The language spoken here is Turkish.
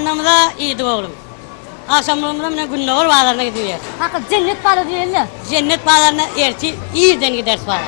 Cəhənnəmdə idi oğlum. Akşamlarımda mənə Günnur bazarına gidiyor. Hakkı cennet para diyorlar. Cennet bazarına erti iyi dengi ders var.